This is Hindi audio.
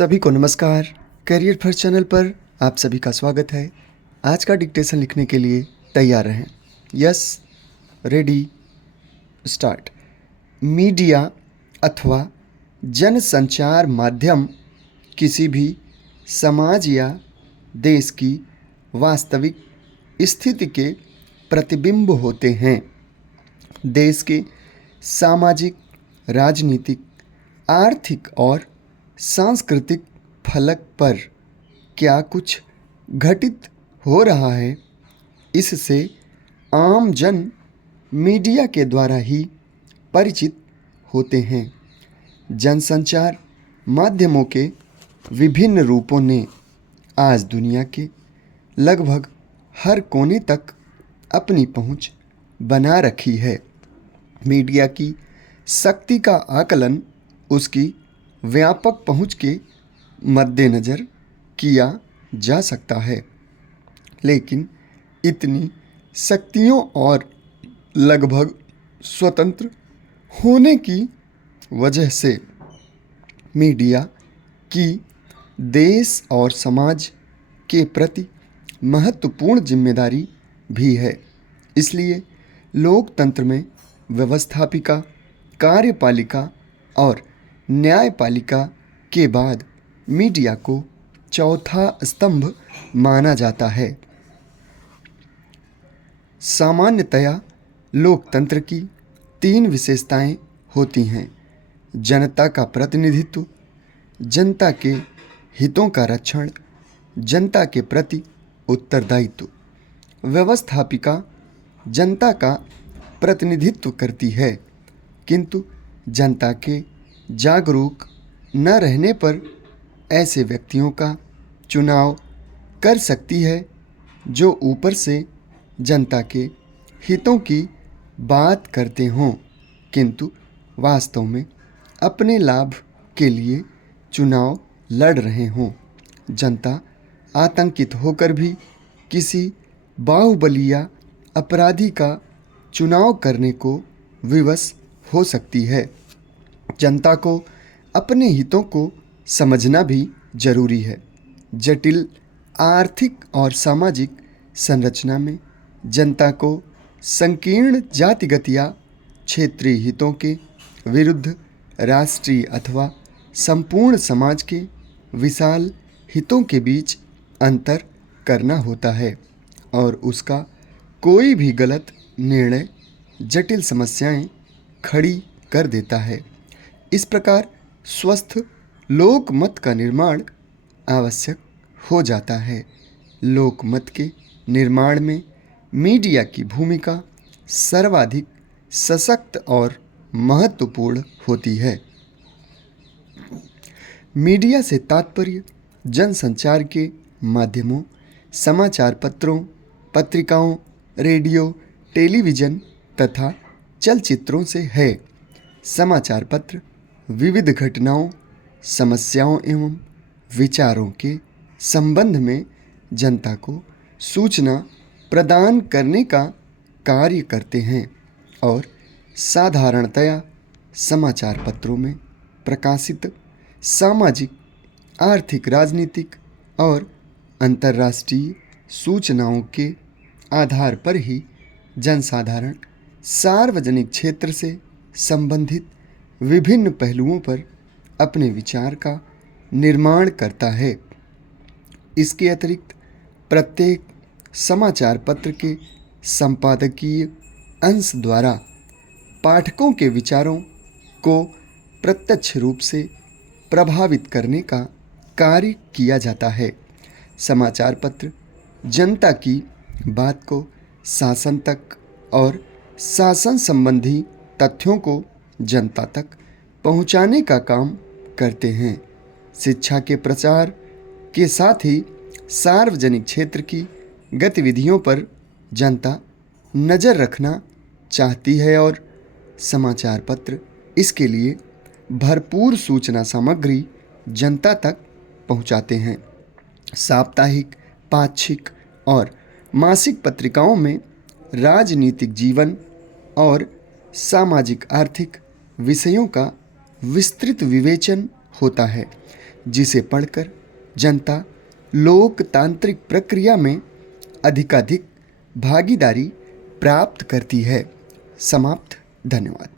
सभी को नमस्कार। करियर फर्स्ट चैनल पर आप सभी का स्वागत है। आज का डिक्टेशन लिखने के लिए तैयार रहें। Yes, ready, start. मीडिया अथवा जनसंचार माध्यम किसी भी समाज या देश की वास्तविक स्थिति के प्रतिबिंब होते हैं। देश के सामाजिक, राजनीतिक, आर्थिक और सांस्कृतिक फलक पर क्या कुछ घटित हो रहा है, इससे आम जन मीडिया के द्वारा ही परिचित होते हैं। जनसंचार माध्यमों के विभिन्न रूपों ने आज दुनिया के लगभग हर कोने तक अपनी पहुंच बना रखी है। मीडिया की शक्ति का आकलन उसकी व्यापक पहुंच के मद्देनज़र किया जा सकता है, लेकिन इतनी शक्तियों और लगभग स्वतंत्र होने की वजह से मीडिया की देश और समाज के प्रति महत्वपूर्ण जिम्मेदारी भी है। इसलिए लोकतंत्र में व्यवस्थापिका, कार्यपालिका और न्यायपालिका के बाद मीडिया को चौथा स्तंभ माना जाता है। सामान्यतया लोकतंत्र की तीन विशेषताएं होती हैं: जनता का प्रतिनिधित्व, जनता के हितों का रक्षण, जनता के प्रति उत्तरदायित्व। व्यवस्थापिका जनता का प्रतिनिधित्व करती है, किंतु जनता के जागरूक न रहने पर ऐसे व्यक्तियों का चुनाव कर सकती है जो ऊपर से जनता के हितों की बात करते हों, किंतु वास्तव में अपने लाभ के लिए चुनाव लड़ रहे हों। जनता आतंकित होकर भी किसी बाहुबली या अपराधी का चुनाव करने को विवश हो सकती है। जनता को अपने हितों को समझना भी जरूरी है। जटिल आर्थिक और सामाजिक संरचना में जनता को संकीर्ण जातिगत या क्षेत्रीय हितों के विरुद्ध राष्ट्रीय अथवा संपूर्ण समाज के विशाल हितों के बीच अंतर करना होता है, और उसका कोई भी गलत निर्णय जटिल समस्याएं खड़ी कर देता है। इस प्रकार स्वस्थ लोकमत का निर्माण आवश्यक हो जाता है। लोकमत के निर्माण में मीडिया की भूमिका सर्वाधिक सशक्त और महत्वपूर्ण होती है। मीडिया से तात्पर्य जनसंचार के माध्यमों, समाचार पत्रों, पत्रिकाओं, रेडियो, टेलीविज़न तथा चलचित्रों से है। समाचार पत्र विविध घटनाओं, समस्याओं एवं विचारों के संबंध में जनता को सूचना प्रदान करने का कार्य करते हैं, और साधारणतया समाचार पत्रों में प्रकाशित सामाजिक, आर्थिक, राजनीतिक और अंतर्राष्ट्रीय सूचनाओं के आधार पर ही जनसाधारण सार्वजनिक क्षेत्र से संबंधित विभिन्न पहलुओं पर अपने विचार का निर्माण करता है। इसके अतिरिक्त प्रत्येक समाचार पत्र के संपादकीय अंश द्वारा पाठकों के विचारों को प्रत्यक्ष रूप से प्रभावित करने का कार्य किया जाता है। समाचार पत्र जनता की बात को शासन तक और शासन संबंधी तथ्यों को जनता तक पहुंचाने का काम करते हैं। शिक्षा के प्रचार के साथ ही सार्वजनिक क्षेत्र की गतिविधियों पर जनता नज़र रखना चाहती है, और समाचार पत्र इसके लिए भरपूर सूचना सामग्री जनता तक पहुंचाते हैं। साप्ताहिक, पाक्षिक और मासिक पत्रिकाओं में राजनीतिक जीवन और सामाजिक आर्थिक विषयों का विस्तृत विवेचन होता है। जिसे पढ़कर जनता लोकतांत्रिक प्रक्रिया में अधिकाधिक भागीदारी प्राप्त करती है। समाप्त। धन्यवाद।